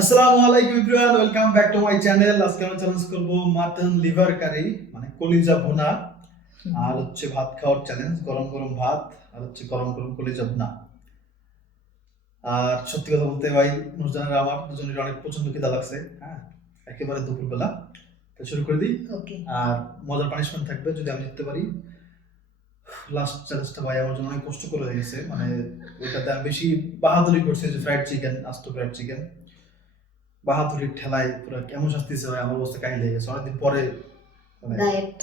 আসসালামু আলাইকুম everyone, welcome back to my channel. আজকে আমরা চ্যালেঞ্জ করব মাটন লিভার কারি, মানে কলিজা ভুনা। আর হচ্ছে ভাত খাওয়ার চ্যালেঞ্জ, গরম গরম ভাত আর হচ্ছে গরম গরম কলিজা ভুনা। আর সত্যি কথা বলতে ভাই, নুরজানের আমার দুজনের অনেক প্রচন্ড খিদা লাগছে। হ্যাঁ, একেবারে দুপুরবেলা। তো শুরু করে দিই। ওকে। আর মজার পানিশমেন্ট থাকবে যদি আমি জিততে পারি। লাস্ট চ্যালেঞ্জটা ভাই আমার জন্য অনেক কষ্ট করে হয়ে গেছে, মানে ওইটাতে আমি বেশি বাহাদুরি করছি, যে ফ্রাইড চিকেন, আস্ত ফ্রাইড চিকেন বাহাদুরির ঠেলায় পুরো কেমন শাস্তিছে ভাই, আমার অবস্থা কাহিল হয়ে গেছে অনেকদিন পরে। মানে ডায়েট।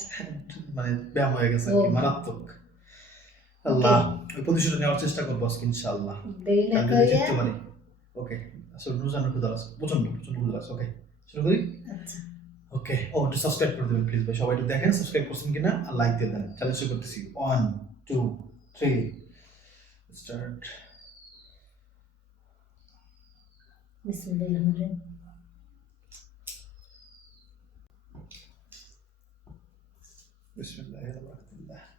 মানে ব্যায়াম হয়ে গেছে আর কি, মারাত্মক। আল্লাহ, ওই প্রতিশোধ নেওয়ার চেষ্টা করবো আজকে ইনশাআল্লাহ, দেরি না কাল যদি করিয়া। জিততে পারি। ওকে, আসলে নুরজান ক্ষুধা আছে, প্রচন্ড প্রচন্ড ক্ষুধা আছে। ওকে, শুরু করি। আচ্ছা, ওকে, ও একটু সাবস্ক্রাইব করে দেবেন প্লিজ ভাই, সবাই একটু দেখেন সাবস্ক্রাইব করছেন কিনা আর লাইক দিয়ে দেন। চ্যালেঞ্জ শুরু করতেছি, 1 2 3 স্টার্ট। বিসমিল্লাহির রহমানির রহিম। বিসমিল্লাহির রহমানির রহিম।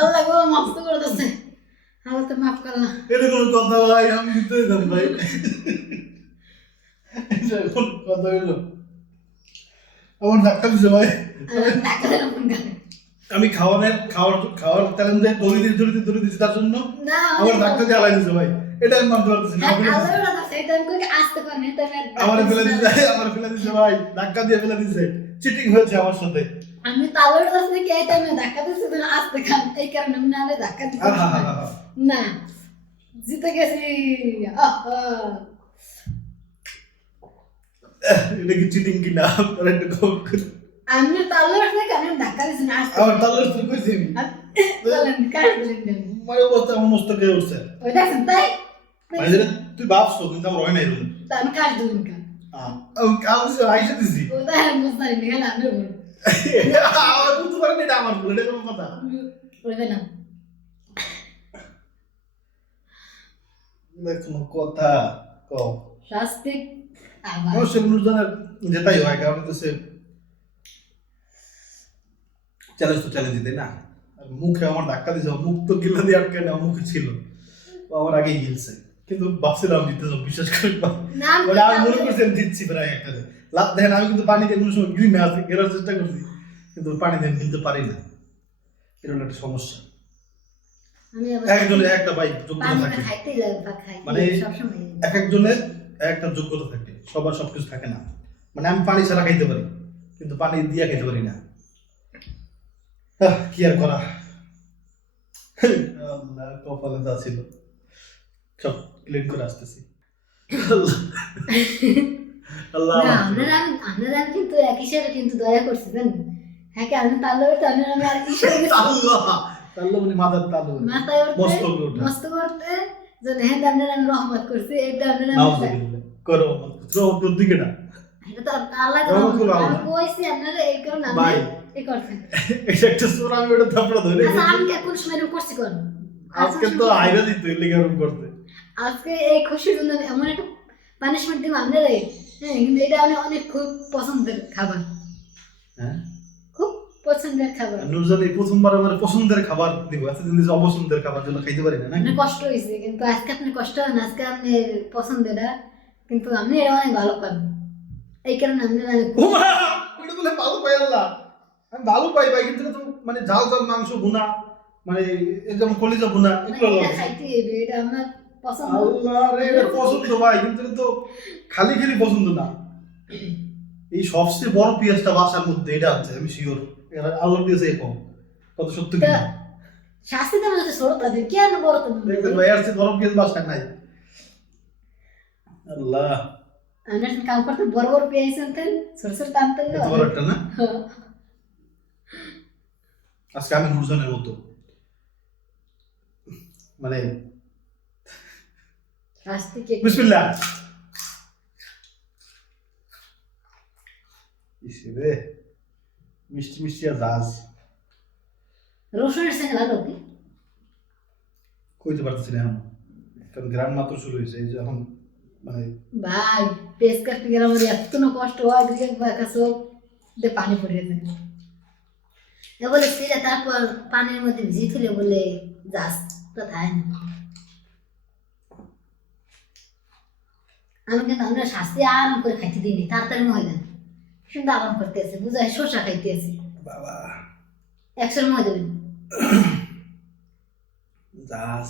আল্লাহ গো মাফ তো করে দিচ্ছে আল্লাহ তো মাফ করলা এটা কোনো কথা ভাই, আমি দিতে দিতাম ভাই। এটা কোন কথা হইলো? আমার ধাক্কা দিছে ভাই। টাকা দিলাম কোনটা? আমি খাওয়ার চ্যালেঞ্জে দড়ি দিচ্ছি তার জন্য না আমার ধাক্কা দিয়ে আলাই দিছে ভাই। এটা আমি মানতে পারতেছি না। আল্লাহ ওরা তো এটা আমি কই আসতে পারে তুমি আমার ফেলে দিছে ভাই, ধাক্কা দিয়ে ফেলে দিছে। চিটিং হয়েছে আমার সাথে। আমি তালুর দাস নাকি এই টাইমে ধাক্কা দিচ্ছি তুমি আসতে খান এই কারণে আমি নালে ধাক্কা দিচ্ছি না জিতে গেছি আহা এটা কি চিটিং কিনা আপনারা একটু কমেন্ট করুন। আমি তালুর দাস নাকি আমি ধাক্কা দিচ্ছি না আসতে আমার তাহলে তুই কইছি আমি বলেন কাজ দিলেন মানে অবস্থা আমার মস্ত কে উঠছে। ওই দেখেন তাই মানে যেটা তুই ভাবছো কিন্তু আমার হয় নাই এরকম। তা আমি কাজ দিলেন কেন আমি আইসা দিছি। ওই দেখেন বুঝতে পারি না আমি বলি আমার বুঝতে পারেন এটা আমার ভুল, এটা কোনো কথা। ওই দেখেন কোনো কথা কও। শাস্তি আবার অবশ্যই নুরজানের যেটাই হয়, কারণ হচ্ছে চ্যালেঞ্জ তো চ্যালেঞ্জ তাই না। আর মুখে আমার ধাক্কা দিয়েছে, মুখ তো গিলা দিয়ে আটকে না, মুখে ছিল ও আমার আগেই গিলছে, কিন্তু ভাবছিলাম জিততে যাবো, বিশ্বাস করি না মানে আমি মনে করছি আমি জিতছি প্রায় একটা। দেখেন আমি কিন্তু পানিতে কোনো সময় গ্রিমে আছে গেলার চেষ্টা করছি, কিন্তু পানিতে আমি গিলতে পারি না, এটা হলো একটা সমস্যা। আমি আবার একজনের একটা বাইক যোগ্যতা পানি থাকে, খাইতেই লাগে বা খাই মানে সব সময় এক একজনের একটা যোগ্যতা থাকে, সবার সবকিছু থাকে না। মানে আমি পানি ছাড়া খাইতে পারি, কিন্তু পানি দিয়ে খাইতে পারি না। কি আর করা, আল্লাহ কপালে যা ছিল সব ক্লিন করে আসতেছি। আল্লাহ না আমরা কিন্তু এক হিসাবে কিন্তু দয়া করছি জানেন হ্যাঁ কি আমি তাহলে তো আমি আর হিসাবে আল্লাহ তাল্লা মানে মাথার তালু মাথায় মস্ত উঠতে করে ওঠা। মস্ত করতে যে হ্যাঁ আমরা আমি রহমত করছি এইটা আমরা নাউজুবিল্লাহ করো রহমত দিকে না এটা তো আল্লাহ রহমত করো আমি আল্লাহ। কইছি আপনারা এই কারণে আমি ভাই। এই করছেন এটা একটা সূরা, আমি ওটা থাপড়া ধরে আচ্ছা আমি কোন সময় এরকম করছি কোন আজকে তো আইরা দিত এর লেগে এরকম করতে। আজকে এই খুশির জন্য আমি এমন একটা পানিশমেন্ট দিব আপনারা হ্যাঁ কিন্তু এটা আমি অনেক খুব পছন্দের খাবার হ্যাঁ খুব পছন্দের খাবার নুরজান এই প্রথমবার আমার পছন্দের খাবার দিব, এতদিন যে অপছন্দের খাবার যেন খাইতে পারি না মানে কষ্ট হয়েছে কিন্তু আজকে আপনি কষ্ট হয় না আজকে আপনি পছন্দের কিন্তু আপনি এটা অনেক ভালো পান এই কারণে আপনি ওমা ওটা বলে ভালো পাই আল্লাহ, আমি ভালো পাই ভাই, কিন্তু তো মানে ঝাল ঝাল মাংস ভুনা, মানে এই যেমন কলিজা ভুনা এগুলো এটা লাগে। খাইতে হবে এটা আমার পছন্দ আল্লাহ রে এটা পছন্দ ভাই, কিন্তু এটা তো খালি খালি পছন্দ না। এই সবচেয়ে বড় পেঁয়াজটা বাসার মধ্যে এটা আছে, আমি শিওর আল্লাহ দিয়েছে এরকম, কত সত্য তা কিনা শাস্তি দেওয়া যদি ছোট তাদের কেন বড় তো দেখবেন ভাই আর চেয়ে বড় পেঁয়াজ বাসায় নাই। আল্লাহ আমরা কাম করতে বড় বড় পেঁয়াজ আনতেন ছোট ছোট আনতেন না এত বড় একটা না। আজকে আমি নুরজানের মতো মানে শাস্তি কে বিসমিল্লাহ। ইসে রে মিষ্টি মিষ্টি আর জাজ রসুনের সঙ্গে ভালো কি কইতে পারতেছি না এখন, কারণ গ্রাম মাত্র শুরু হয়েছে, এই যে এখন মানে ভাই পেস্ট কাটতে গেলে আমার এত না কষ্ট হয় দুই একবার কাছে দিয়ে পানি পড়ে যায় এ বলে ফিরে তারপর পানির মধ্যে ভিজিয়ে তুলে বলে যাস তো তাই না আমি কিন্তু আমরা শাস্তি আরাম করে খাইতে দিইনি তাড়াতাড়ি মহিলা কিন্তু আরাম করতে আছে বুঝাই শসা খাইতে আছে বাবা 100 মহিলা দেবেন জাজ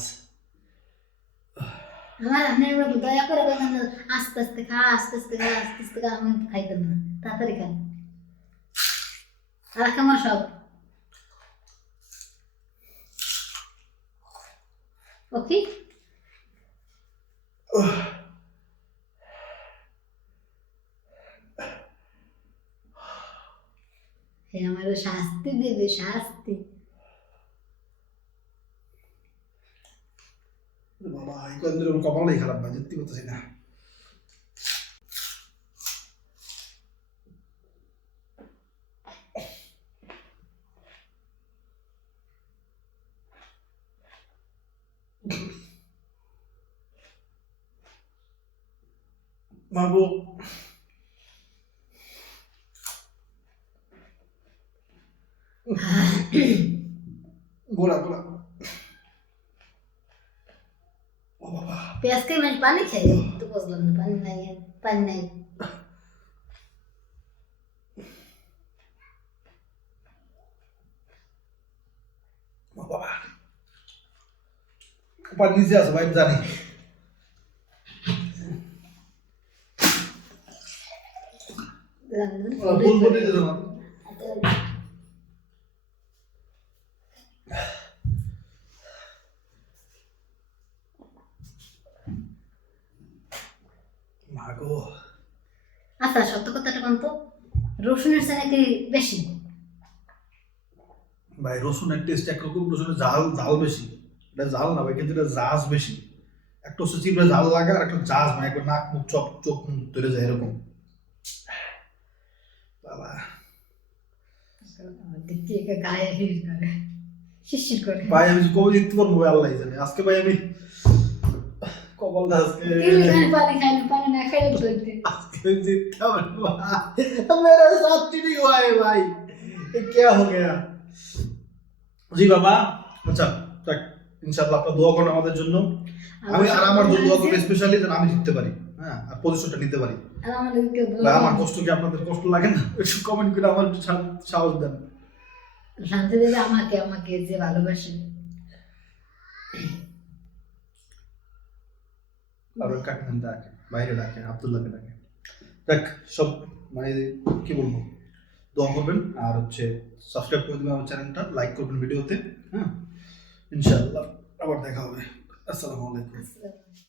আমার আপনার উপর দয়া করে বললাম আস্তে আস্তে খা আস্তে আস্তে খা আস্তে আস্তে খা আমি খাইতাম না তাড়াতাড়ি খান আর খামার সব ওকে হে আমার শাস্তি দেবে শাস্তি বাবা এই কদিন কপালটাই খারাপ ভাই, জিততে পারতেছি না। মাগো গোলা গোলা ও বাবা পেঁয়াজ খেয়ে মানে পানি খাই তো বুঝলাম না পানি নাই পানি নাই ও বাবা পানি নিচে আছে ভাই জানি ফুল বলে দিতে না মাগো আচ্ছা সত্য কথাটা কোন তো রসুনের চাই নাকি বেশি ভাই রসুনের টেস্ট একরকম রসুনের ঝাল ঝাল বেশি এটা ঝাল না ভাই কিন্তু এটা ঝাঁজ বেশি একটা হচ্ছে চিপড়ে ঝাল লাগা আর একটা ঝাঁজ মানে একবার নাক মুখ চোখ মুখ ধরে যায় এরকম বাবা দেখছি গায়ে হিল করে শিশির করে ভাই আমি যে কবে জিততে পারবো ভাই আল্লাহ জানে আজকে ভাই আমি কপালটা আজকে পানি খাইলে পানি না খাইলে তো আজকে জিততে পারবো मेरे साथ चीटिंग हुआ है भाई ये क्या हो गया জি বাবা আচ্ছা দেখ ইনশাআল্লাহ আপনারা দোয়া করুন আমাদের জন্য আমি আর আমার জন্য দোয়া করবেন স্পেশালি যেন আমি জিততে পারি হ্যাঁ আর পজিশনটা নিতে পারি আর আমাদেরকে ভাই আমার কষ্ট কি আপনাদের কষ্ট লাগে না একটু কমেন্ট করে আমার একটু সাহস দেন শান্তি দেবে আমাকে আমাকে যে ভালোবাসে আবার কাকিনান ডাকে বাইরে ডাকে আব্দুল্লাহকে ডাকে দেখ সব মানে কি বলবো দোয়া করবেন আর হচ্ছে সাবস্ক্রাইব করে দেবেন আমার চ্যানেলটা লাইক করবেন ভিডিওতে হ্যাঁ ইনশাআল্লাহ আবার দেখা হবে আসসালামু আলাইকুম